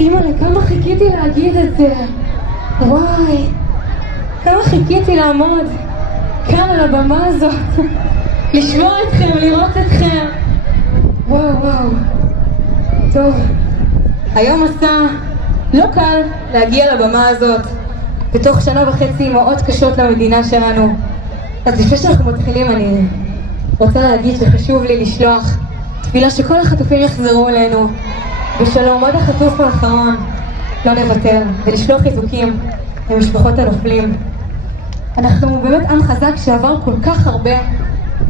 אימא'לה, כמה חיכיתי להגיד את זה. וואי, כמה חיכיתי לעמוד כאן על הבמה הזאת, לשמוע אתכם, לראות אתכם. וואו וואו. טוב, היום מסע לא קל להגיע לבמה הזאת בתוך שנה וחצי מאוד קשות למדינה שלנו. אז לפני שאנחנו מתחילים אני רוצה להגיד שחשוב לי לשלוח תפילה שכל החטופים יחזרו אלינו בשלום, עד החטוף האחרון לא נוותר, ולשלוח חיזוקים למשפחות הנופלים. אנחנו באמת עם חזק שעבר כל כך הרבה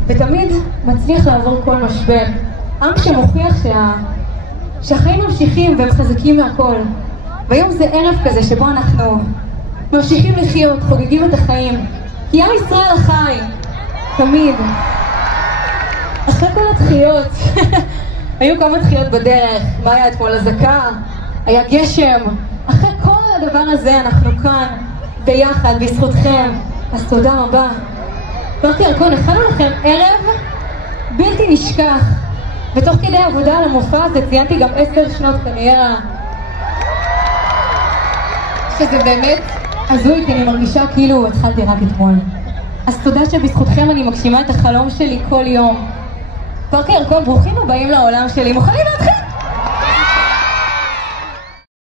ותמיד מצליח לעבור כל משבר, עם שמוכיח שהחיים ממשיכים והם חזקים מהכל. והיום זה ערב כזה שבו אנחנו ממשיכים לחיות, חוגגים את החיים, כי עם ישראל החי תמיד. אחרי כל הדחיות היו כמה דחיות בדרך, מה היה אתמול? אזעקה, היה גשם. אחרי כל הדבר הזה אנחנו כאן ביחד בזכותכם, אז תודה רבה. ברתי ירקון, הכנו לכם ערב בלתי נשכח, ותוך כדי עבודה על המופע הזה ציינתי גם 10 שנות קריירה, שזה באמת הזוי, כי אני מרגישה כאילו התחלתי רק אתמול. אז תודה שבזכותכם אני מגשימה את החלום שלי כל יום. ברתי ירקון, ברוכים הבאים לעולם שלי. מוכנים להתחיל?